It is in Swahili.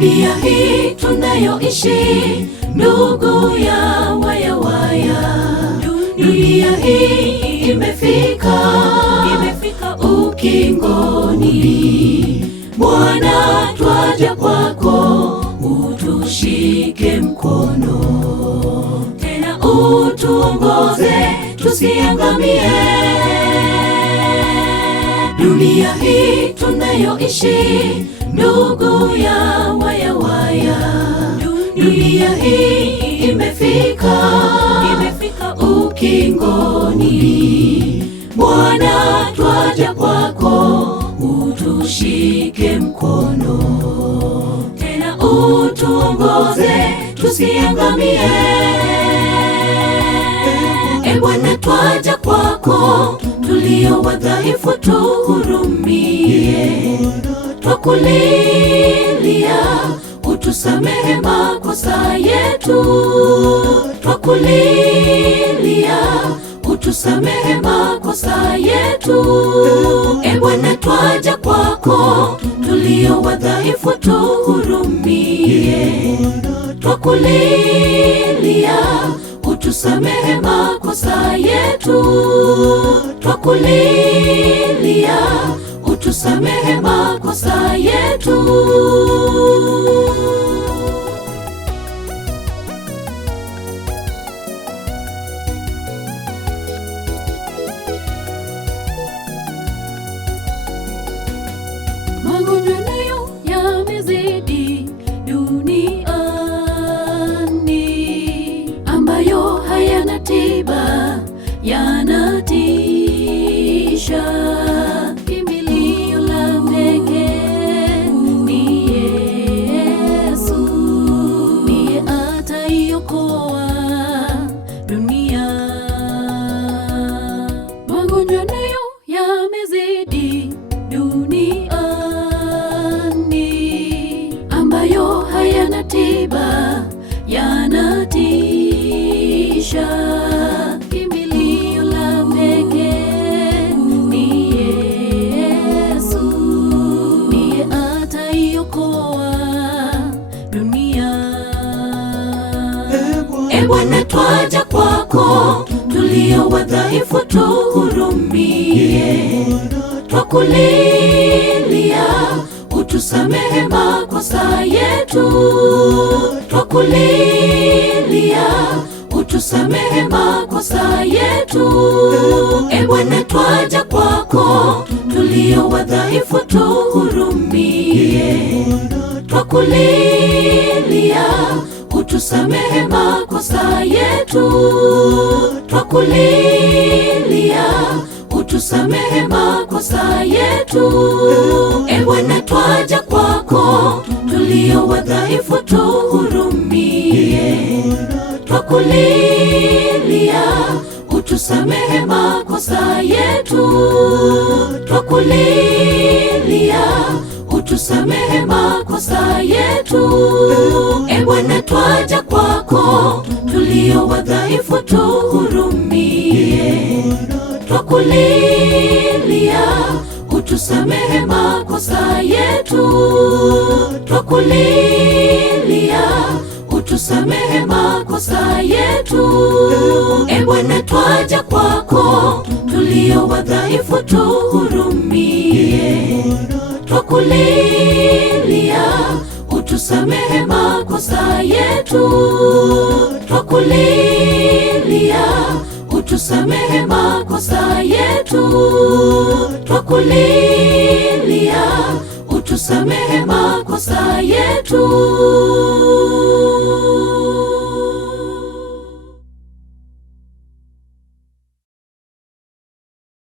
Dunia hii tunayoishi, ndugu ya wayawaya, dunia hii imefika ukingoni. Bwana, twaja kwako, utushike mkono, tena utuongoze tusiangamie. Dunia hii tunayoishi, ndugu ya wayawaya, dunia hii imefika ukingoni. Bwana, twaja kwako, utushike mkono, tena utuongoze tusiangamie. Bwana, twaja kwako, tulio wadhaifu tuhurumie. Twakulilia, utusamehe makosa yetu. Twakulilia, utusamehe makosa yetu. Bwana, twaja kwako, tulio wadhaifu tuhurumie. Twakulilia, utusamehe makosa yetu. Twakulilia, utusamehe makosa yetu. Magonjwa nayo yamezidi duniani, ambayo hayana tiba, yanatisha. Kimbilio la pekee ni Yesu, ndiye ataiokoa dunia. Magonjwa nayo yamezidi duniani, ambayo hayana tiba, yanatisha. Kimbilio la pekee ni Yesu, ndiye ataiokoa dunia. Bwana, twaja kwako, tulio wadhaifu tuhurumie. Twakulilia, utusamehe makosa yetu. Twakulilia, utusamehe makosa yetu. Bwana, twaja kwako, tulio wadhaifu tuhurumie. Twakulilia, utusamehe makosa yetu. Twakulilia, utusamehe makosa yetu. Bwana, twaja kwako, tulio wadhaifu tuhurumie. Twakulilia, utusamehe makosa yetu. Twakulilia, utusamehe makosa yetu. Bwana, twaja kwako, tulio wadhaifu tuhurumie. Twakulilia, utusamehe makosa yetu. Twakulilia, utusamehe makosa yetu. Bwana, twaja kwako, tulio wadhaifu tuhurumie. Twakulilia, utusamehe makosa yetu. Twakulilia, utusamehe makosa yetu. Twakulilia, utusamehe makosa yetu.